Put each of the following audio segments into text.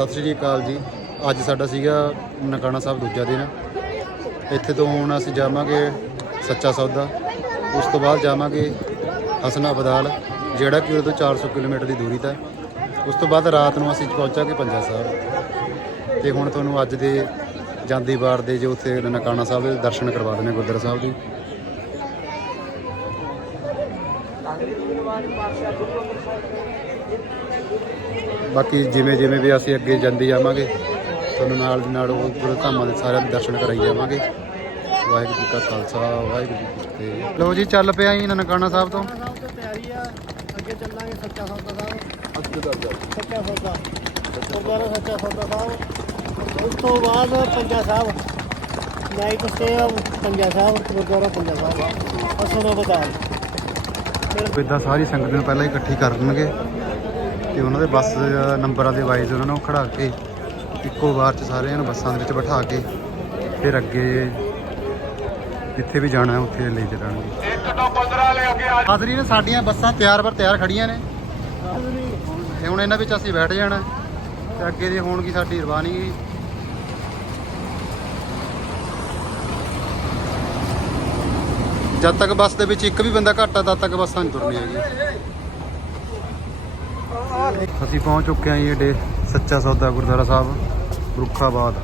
ਸਤਿ ਸ਼੍ਰੀ ਅਕਾਲ ਜੀ। ਅੱਜ ਸਾਡਾ ਸੀਗਾ ਨਨਕਾਣਾ ਸਾਹਿਬ ਦੂਜਾ ਦਿਨ। ਇੱਥੇ ਤੋਂ ਹੁਣ ਅਸੀਂ ਜਾਵਾਂਗੇ ਸੱਚਾ ਸੌਦਾ। ਉਸ ਤੋਂ ਬਾਅਦ ਜਾਵਾਂਗੇ ਹਸਨਾ ਬਦਾਲ, ਜਿਹੜਾ ਕਿ ਉਰੇ ਤੋਂ 400 ਕਿਲੋਮੀਟਰ ਦੀ ਦੂਰੀ ਤੇ ਉਸ ਤੋਂ ਬਾਅਦ ਰਾਤ ਨੂੰ ਅਸੀਂ ਪਹੁੰਚਾਂਗੇ ਪੰਜਾ ਸਾਹਿਬ। ਤੇ ਹੁਣ ਤੁਹਾਨੂੰ ਅੱਜ ਦੇ ਜਾਂਦੀ ਵਾਰ ਦੇ ਜੋ ਉੱਥੇ ਨਨਕਾਣਾ ਸਾਹਿਬ ਦੇ ਦਰਸ਼ਨ ਕਰਵਾ ਦਿੰਦੇ ਗੁਰਦੁਆਰਾ ਸਾਹਿਬ ਦੀ। ਬਾਕੀ ਜਿਵੇਂ ਜਿਵੇਂ ਵੀ ਅਸੀਂ ਅੱਗੇ ਜਾਂਦੇ ਜਾਵਾਂਗੇ ਤੁਹਾਨੂੰ ਨਾਲ ਦੀ ਨਾਲ ਉਹ ਗੁਰੂ ਧਾਮਾਂ ਦੇ ਸਾਰਿਆਂ ਦੇ ਦਰਸ਼ਨ ਕਰਾਈ ਜਾਵਾਂਗੇ। ਵਾਹਿਗੁਰੂ ਜੀ ਕਾ ਖਾਲਸਾ ਵਾਹਿਗੁਰੂ ਜੀ ਕੀ ਫਤਿਹ। ਲੋ ਜੀ ਚੱਲ ਪਿਆ ਜੀ ਨਨਕਾਣਾ ਸਾਹਿਬ ਤੋਂ। ਸਾਹਿਬ ਤੋਂ ਤਿਆਰੀ ਆ। ਅੱਗੇ ਚੱਲਾਂਗੇ ਸੱਚਾ ਸੌਦਾ ਸਾਹਿਬ। ਸੱਚਾ ਸੌਦਾ। ਗੁਰਦੁਆਰਾ ਸੱਚਾ ਸੌਦਾ ਸਾਹਿਬ। ਉਸ ਤੋਂ ਬਾਅਦ ਪੰਜਾ ਸਾਹਿਬ। Night stay Panja Sahib Gurdwara Panja Sahib. ਅਸੋਨਾ ਬਤਾਲ ਇਦਾਂ ਸਾਰੀ ਸੰਗਤ ਨੂੰ ਪਹਿਲਾਂ ਹੀ ਇਕੱਠੀ ਕਰ ਦੇਣਗੇ ਤੇ ਉਹਨਾਂ ਦੇ ਬੱਸ ਨੰਬਰਾਂ ਦੇ ਵਾਈਜ਼ ਉਹਨਾਂ ਨੂੰ ਖੜਾ ਕੇ ਇੱਕੋ ਵਾਰ ਚ ਸਾਰਿਆਂ ਨੂੰ ਬੱਸਾਂ ਦੇ ਵਿੱਚ ਬਿਠਾ ਕੇ ਫਿਰ ਅੱਗੇ ਜਿੱਥੇ ਵੀ ਜਾਣਾ ਹੈ ਉੱਥੇ ਲੈ ਚੱਲਾਂਗੇ 1 ਤੋਂ 15 ਲੈ ਅੱਗੇ ਹਾਜ਼ਰੀ ਨੇ ਸਾਡੀਆਂ ਬੱਸਾਂ ਤਿਆਰ ਪਰ ਤਿਆਰ ਖੜੀਆਂ ਨੇ। ਤੇ ਹੁਣ ਇਹਨਾਂ ਵਿੱਚ ਅਸੀਂ ਬੈਠ ਜਾਣਾ। ਤੇ ਅੱਗੇ ਦੀ ਹੋਣਗੀ ਸਾਡੀ ਰਵਾਨੀ। ਜਦ ਤੱਕ ਬੱਸ ਦੇ ਵਿੱਚ ਇੱਕ ਵੀ ਬੰਦਾ ਘੱਟ ਆ, ਤਦ ਤੱਕ ਬੱਸਾਂ ਨਹੀਂ ਤੁਰਨੀਆਂ ਹੈਗੀਆਂ। ਅਸੀਂ ਪਹੁੰਚ ਚੁੱਕੇ ਹਾਂ ਜੀ ਡੇ ਸੱਚਾ ਸੌਦਾ ਗੁਰਦੁਆਰਾ ਸਾਹਿਬ ਰੁੱਖਾਬਾਦ।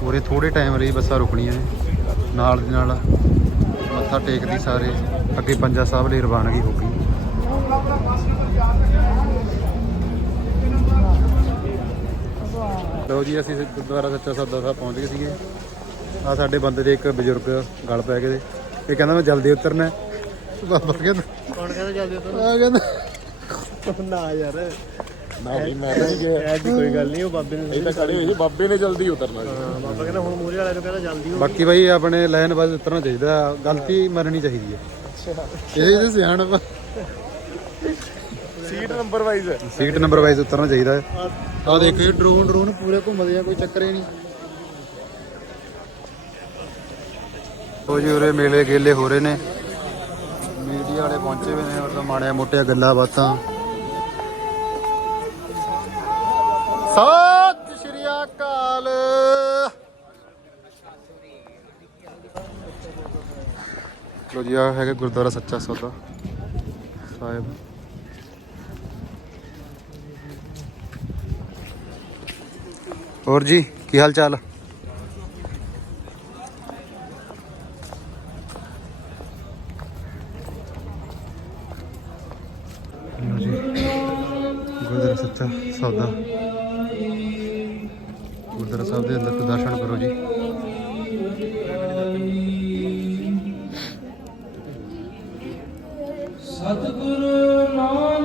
ਪੂਰੇ ਥੋੜੇ ਟਾਈਮ ਲਈ ਬੱਸਾਂ ਰੁਕਣੀਆਂ ਨੇ। ਨਾਲ ਦੀ ਨਾਲ ਮੱਥਾ ਟੇਕਦੀ ਸਾਰੇ ਅੱਗੇ ਪੰਜਾ ਸਾਹਿਬ ਲਈ ਰਵਾਨਗੀ ਹੋ ਗਈ। ਲਓ ਜੀ ਅਸੀਂ ਗੁਰਦੁਆਰਾ ਸੱਚਾ ਸੌਦਾ ਸਾਹਿਬ ਪਹੁੰਚ ਗਏ ਸੀਗੇ। ਆ ਸਾਡੇ ਬੰਦੇ ਦੇ ਇੱਕ ਬਜ਼ੁਰਗ ਗਲ ਪੈ ਗਏ ਇਹ ਕਹਿੰਦਾ ਮੈਂ ਜਲਦੀ ਉਤਰਨਾ। ਬਾਬਾ ਕਹਿੰਦਾ। ਕੌਣ ਕਹਿੰਦਾ ਜਲਦੀ ਉਤਰ ਆ ਕਹਿੰਦਾ ਨਾ ਯਾਰ। ਨਾ ਜੀ ਮੈਂ ਨਹੀਂ ਗਿਆ। ਐਸੀ ਕੋਈ ਗੱਲ ਨਹੀਂ ਉਹ ਬਾਬੇ ਨੇ ਇਹ ਤਾਂ ਕਰੇ ਹੋਏ ਸੀ ਬਾਬੇ ਨੇ ਜਲਦੀ ਉਤਰਨਾ ਜੀ ਹਾਂ, ਬਾਬਾ ਕਹਿੰਦਾ ਹੁਣ ਮੂਰੇ ਵਾਲੇ ਨੂੰ ਕਹਿੰਦਾ ਜਲਦੀ ਹੋ। ਬਾਕੀ ਬਾਈ ਆਪਣੇ ਲਾਈਨ ਬਾਅਦ ਉਤਰਨਾ ਚਾਹੀਦਾ ਗਲਤੀ ਮੰਨਣੀ ਚਾਹੀਦੀ ਹੈ। ਇਹ ਇਹਦੇ ਸਿਆਣਪ ਸੀਟ ਨੰਬਰ ਵਾਈਜ਼ ਹੈ ਸੀਟ ਨੰਬਰ ਵਾਈਜ਼ ਉਤਰਨਾ ਚਾਹੀਦਾ ਹੈ। ਆ ਦੇਖੋ ਇਹ ਡਰੋਨ ਡਰੋਨ ਪੂਰੇ ਘੁੰਮਦੇ ਆ ਕੋਈ ਚੱਕਰ ਹੀ ਨਹੀਂ। ਉਹ ਜੀ ਉਰੇ ਮੇਲੇ ਗੇਲੇ ਹੋ ਰਹੇ ਨੇ। ਮੀਡੀਆ ਵਾਲੇ ਪਹੁੰਚੇ ਹੋਏ ਨੇ ਮਤਲਬ ਮਾੜਿਆ ਮੋਟਿਆ ਗੱਲਾਂ ਬਾਤਾਂ। ਲੋ ਜੀ ਆ ਹੈਗਾ ਗੁਰਦੁਆਰਾ ਸੱਚਾ ਸੌਦਾ ਸਾਹਿਬ। ਹੋਰ ਜੀ, ਕੀ ਹਾਲ ਚਾਲ ਗੁਰਦੁਆਰਾ ਸੱਚਾ ਸੌਦਾ। ਗੁਰਦੁਆਰਾ ਸਾਹਿਬ ਦੇ ਅੰਦਰ ਦਰਸ਼ਨ ਕਰੋ ਜੀ। ਸਤਿਗੁਰੂ ਨਾਨਕ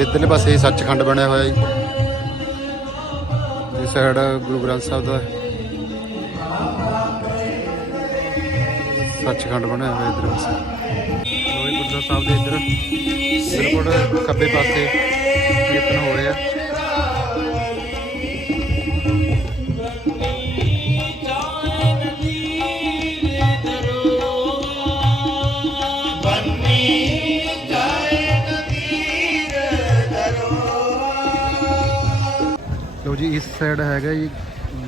ਇਧਰਲੇ ਪਾਸੇ ਸੱਚਖੰਡ ਬਣਿਆ ਹੋਇਆ ਜੀ। ਇਸ ਸਾਈਡ ਗੁਰੂ ਗ੍ਰੰਥ ਸਾਹਿਬ ਦਾ ਸੱਚਖੰਡ ਬਣਿਆ ਹੋਇਆ ਇਧਰ ਪਾਸੇ। ਲੋਹੀ ਗੁਰਦੁਆਰਾ ਸਾਹਿਬ ਦੇ ਇਧਰ, ਬਿਲਕੁਲ ਖੱਬੇ ਪਾਸੇ ਕੀਰਤਨ ਹੋ ਰਿਹਾ। ਲੋ ਜੀ, ਇਸ ਸਾਈਡ ਹੈਗਾ ਜੀ,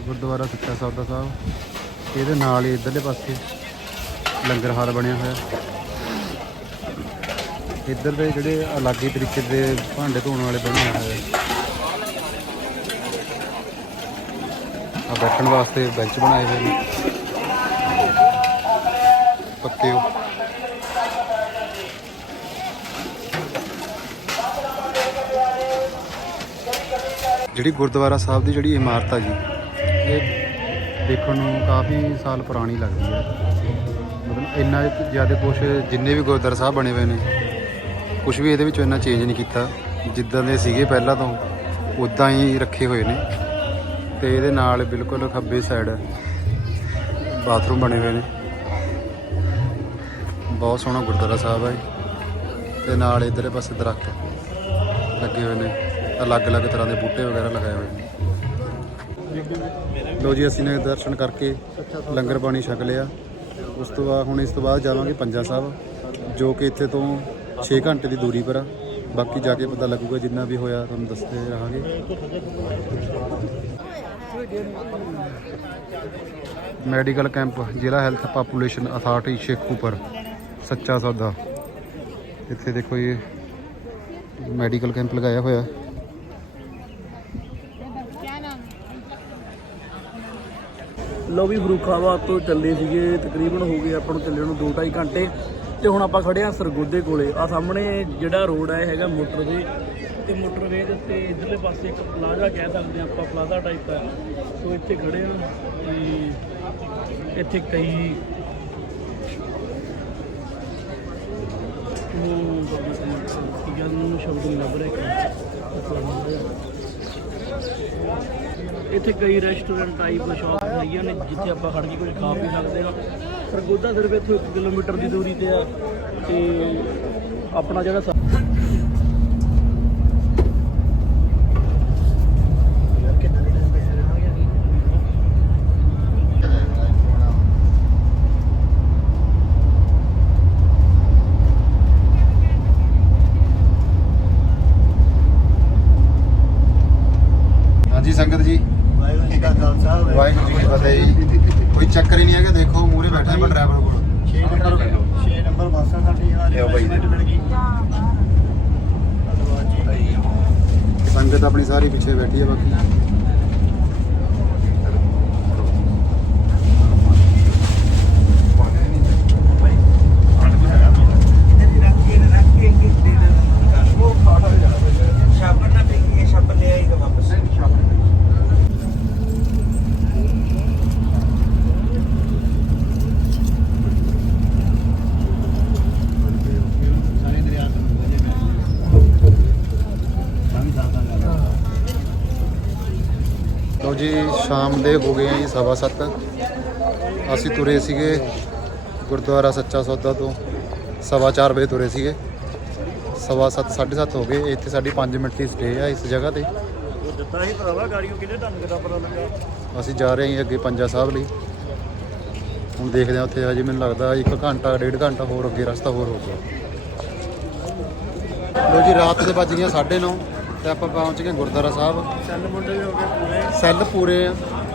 ਗੁਰਦੁਆਰਾ ਸੱਚਾ ਸੌਦਾ ਸਾਹਿਬ। ਇਹਦੇ ਨਾਲ ਹੀ ਇਧਰਲੇ ਪਾਸੇ ਲੰਗਰ ਹਾਲ ਬਣਿਆ ਹੋਇਆ। ਇੱਧਰ ਦੇ ਜਿਹੜੇ ਅਲੱਗ ਹੀ ਤਰੀਕੇ ਦੇ ਭਾਂਡੇ ਧੋਣ ਵਾਲੇ ਬਣੇ ਹੋਏ ਆ ਬੈਠਣ ਵਾਸਤੇ ਬੈਂਚ ਬਣਾਏ ਹੋਏ ਨੇ। ਜਿਹੜੀ ਗੁਰਦੁਆਰਾ ਸਾਹਿਬ ਦੀ ਜਿਹੜੀ ਇਮਾਰਤ ਆ ਜੀ, ਇਹ ਦੇਖਣ ਨੂੰ ਕਾਫੀ ਸਾਲ ਪੁਰਾਣੀ ਲੱਗਦੀ ਹੈ। ਮਤਲਬ ਇੰਨਾ ਜ਼ਿਆਦਾ ਕੁਝ ਜਿੰਨੇ ਵੀ ਗੁਰਦੁਆਰਾ ਸਾਹਿਬ ਬਣੇ ਹੋਏ ਨੇ ਕੁਝ ਵੀ ਇਹਦੇ ਵਿੱਚੋਂ ਇੰਨਾ ਚੇਂਜ ਨਹੀਂ ਕੀਤਾ। ਜਿੱਦਾਂ ਦੇ ਸੀਗੇ ਪਹਿਲਾਂ ਤੋਂ ਉਦਾਂ ਹੀ ਰੱਖੇ ਹੋਏ ਨੇ। ਤੇ ਇਹਦੇ ਨਾਲ ਬਿਲਕੁਲ ਖੱਬੇ ਸਾਈਡ ਬਾਥਰੂਮ ਬਣੇ ਹੋਏ ਨੇ। ਬਹੁਤ ਸੋਹਣਾ ਗੁਰਦੁਆਰਾ ਸਾਹਿਬ ਹੈ ਤੇ ਨਾਲ ਇਧਰਲੇ ਪਾਸੇ ਦਰਖਤ ਲੱਗੇ ਹੋਏ ਨੇ। ਅਲੱਗ-ਅਲੱਗ ਤਰ੍ਹਾਂ ਦੇ ਬੂਟੇ ਵਗੈਰਾ ਲਗਾਏ ਹੋਏ ਨੇ। ਲੋ ਜੀ, ਅਸੀਂ ਨੇ ਦਰਸ਼ਨ ਕਰਕੇ ਲੰਗਰ ਪਾਣੀ ਛਕ ਲਿਆ। ਉਸ ਤੋਂ ਬਾਅਦ ਹੁਣ ਇਸ ਤੋਂ ਬਾਅਦ ਜਾਵਾਂਗੇ ਪੰਜਾ ਸਾਹਿਬ, ਜੋ ਕਿ ਇੱਥੇ ਤੋਂ 6 ਘੰਟੇ ਦੀ ਦੂਰੀ ਪਰ ਆ। ਬਾਕੀ ਜਾ ਕੇ ਪਤਾ ਲੱਗੂਗਾ ਜਿੰਨਾ ਵੀ ਹੋਇਆ, ਤੁਹਾਨੂੰ ਦੱਸਦੇ ਰਹਾਂਗੇ। ਮੈਡੀਕਲ ਕੈਂਪ, ਜ਼ਿਲ੍ਹਾ health population authority, Sheikhupura. Sacha Sauda. ਇੱਥੇ ਦੇਖੋ ਇਹ ਮੈਡੀਕਲ ਕੈਂਪ ਲਗਾਇਆ ਹੋਇਆ। ਲੋ ਵੀ ਫਰੂਖਾਬਾਦ ਤੋਂ ਚੱਲੇ ਸੀਗੇ, ਤਕਰੀਬਨ ਹੋ ਗਏ ਆਪਾਂ ਨੂੰ ਚੱਲੇ ਨੂੰ 2.5 ਘੰਟੇ। ਤੇ ਹੁਣ ਆਪਾਂ ਖੜੇ ਆ ਸਰਗੋਦੇ ਕੋਲੇ। ਆ ਸਾਹਮਣੇ ਜਿਹੜਾ ਰੋਡ ਆ, ਇਹ ਹੈਗਾ ਮੋਟਰਵੇ ਤੇ ਮੋਟਰਵੇ ਦੇ ਉੱਤੇ ਇਧਰਲੇ ਪਾਸੇ ਇੱਕ ਪਲਾਜ਼ਾ ਕਹਿ ਸਕਦੇ ਆ ਆਪਾਂ, ਪਲਾਜ਼ਾ ਟਾਈਪ ਦਾ ਸੋ ਇੱਥੇ ਖੜੇ ਆ ਤੇ ਇੱਥੇ ਕਈ ਉਹ ਗੱਲ ਨੂੰ ਸ਼ਬਦ ਨਹੀਂ ਲੱਭ ਰਿਹਾ ਇੱਥੇ ਕਈ ਰੈਸਟੋਰੈਂਟ ਟਾਈਪ ਸ਼ਾਪ ਹੈਗੀਆਂ ਨੇ ਜਿੱਥੇ ਆਪਾਂ ਖੜ ਕੇ ਕੁਝ ਖਾ ਪੀ ਸਕਦੇ ਹਾਂ। ਸਰਗੋਦਾ ਸਿਰਫ ਇੱਥੋਂ 1 ਕਿਲੋਮੀਟਰ ਦੀ ਦੂਰੀ ਤੇ ਆ ਤੇ ਆਪਣਾ ਜਿਹੜਾ ਹਾਂਜੀ ਸੰਗਤ ਜੀ ਵਾਹਿਗੁਰੂ ਜੀ ਕਾ ਖਾਲਸਾ ਵਾਹਿਗੁਰੂ ਜੀ ਕੀ ਫਤਿਹ ਜੀ ਕੋਈ ਹੈਗਾ ਦੇਖੋ ਮੂਰੇ ਬੈਠਾ ਹੈ ਡਰਾਈਵਰ ਕੋਲ। 6 ਨੰਬਰ 6 ਨੰਬਰ ਬੱਸ ਆ ਸਾਡੀ ਹਾਲੇ ਲਿਆਓ ਬਾਈ। ਮਿੰਟ ਮਿਲ ਗਈ ਧੰਨਵਾਦ ਜੀ। ਸੰਗਤ ਆਪਣੀ ਸਾਰੀ ਪਿੱਛੇ ਬੈਠੀ ਹੈ ਬਾਕੀ ਸਾਰੇ ਦਰਿਆ ਤੋਂ ਮਿਲਦੇ ਨੇ ਮੈਂ ਵੀ ਦੱਸਦਾ ਗੱਲ ਲੋ ਜੀ ਸ਼ਾਮ ਦੇ ਹੋ ਗਏ ਆ ਜੀ ਸਵਾ ਸੱਤ। ਅਸੀਂ ਤੁਰੇ ਸੀਗੇ ਗੁਰਦੁਆਰਾ ਸੱਚਾ ਸੌਦਾ ਤੋਂ। ਸਵਾ ਚਾਰ ਵਜੇ ਤੁਰੇ ਸੀਗੇ। ਸਵਾ ਸੱਤ ਸਾਢੇ ਸੱਤ ਹੋ ਗਏ। ਇੱਥੇ ਸਾਡੀ 5 ਮਿੰਟ ਦੀ ਸਟੇ ਆ ਇਸ ਜਗ੍ਹਾ ਤੇ। ਉਹ ਦਿੱਤਾ ਸੀ ਭਰਾਵਾ ਗਾੜੀਓ ਕਿਹਦੇ ਢੰਗ ਦਾ ਪਤਾ ਲੱਗਾ? ਅਸੀਂ ਜਾ ਰਹੇ ਹਾਂ ਅੱਗੇ ਪੰਜਾ ਸਾਹਿਬ ਲਈ। ਹੁਣ ਦੇਖਦੇ ਹਾਂ ਉੱਥੇ ਹਜੇ ਮੈਨੂੰ ਲੱਗਦਾ ਇੱਕ ਘੰਟਾ ਡੇਢ ਘੰਟਾ ਹੋਰ ਅੱਗੇ ਰਸਤਾ ਹੋਰ ਹੋਊਗਾ ਲੋ ਜੀ ਰਾਤ ਦੇ ਵੱਜ ਗਈਆਂ 9:30 ਤੇ ਆਪਾਂ ਪਹੁੰਚ ਗਏ ਗੁਰਦੁਆਰਾ ਸਾਹਿਬ। ਚੱਲ ਮੁੰਡੇ ਵੀ ਹੋ ਗਏ ਪੂਰੇ। ਸੈੱਲ ਪੂਰੇ ਆ।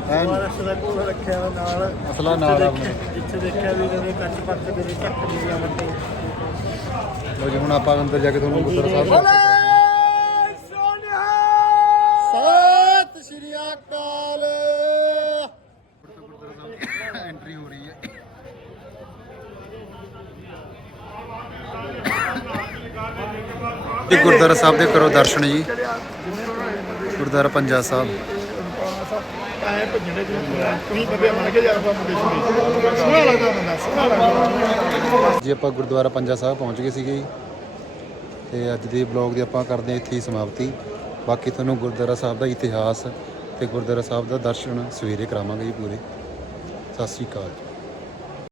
ਐਨ ਦਾ ਕੋਲ ਰੱਖਿਆ ਵਾ ਨਾਲ। ਅਸਲਾ ਨਾਲ ਆ ਆਪਣੇ। ਜਿੱਥੇ ਦੇਖਿਆ ਵੀ ਕਹਿੰਦੇ ਕੱਚ ਪੱਟ ਦੇ ਚੱਕ ਦੀ ਆ ਮੱਤੇ ਲੋ ਜੀ ਹੁਣ ਆਪਾਂ ਅੰਦਰ ਜਾ ਕੇ ਤੁਹਾਨੂੰ ਗੁਰਦੁਆਰਾ ਸਾਹਿਬ ਸਤਿ ਸ਼੍ਰੀ ਅਕਾਲ ਐਂਟਰੀ ਹੋ ਰਹੀ ਹੈ ਇਹ ਗੁਰਦੁਆਰਾ ਸਾਹਿਬ ਦੇ ਕਰੋ ਦਰਸ਼ਨ ਜੀ। ਗੁਰਦੁਆਰਾ ਪੰਜਾ ਸਾਹਿਬ। ਐ ਭੱਜਣੇ ਤੁਸੀਂ ਬੱਬੇ ਮੰਨ ਕੇ ਜਾ ਆਪਾਂ ਮੁੰਡੇ ਸੁਣੀ ਸੋਹਣਾ ਲੱਗਦਾ ਹੁੰਦਾ ਸੋਹਣਾ ਲੱਗਦਾ ਜੀ ਆਪਾਂ ਗੁਰਦੁਆਰਾ ਪੰਜਾ ਸਾਹਿਬ ਪਹੁੰਚ ਗਏ ਸੀਗੇ ਜੀ। ਤੇ ਅੱਜ ਦੇ ਬਲੌਗ ਦੀ ਆਪਾਂ ਕਰਦੇ ਹਾਂ ਇੱਥੇ ਹੀ ਸਮਾਪਤੀ। ਬਾਕੀ ਤੁਹਾਨੂੰ ਗੁਰਦੁਆਰਾ ਸਾਹਿਬ ਦਾ ਇਤਿਹਾਸ ਤੇ ਗੁਰਦੁਆਰਾ ਸਾਹਿਬ ਦਾ ਦਰਸ਼ਨ ਸਵੇਰੇ ਕਰਾਵਾਂਗੇ ਜੀ ਪੂਰੇ। ਸਤਿ ਸ੍ਰੀ ਅਕਾਲ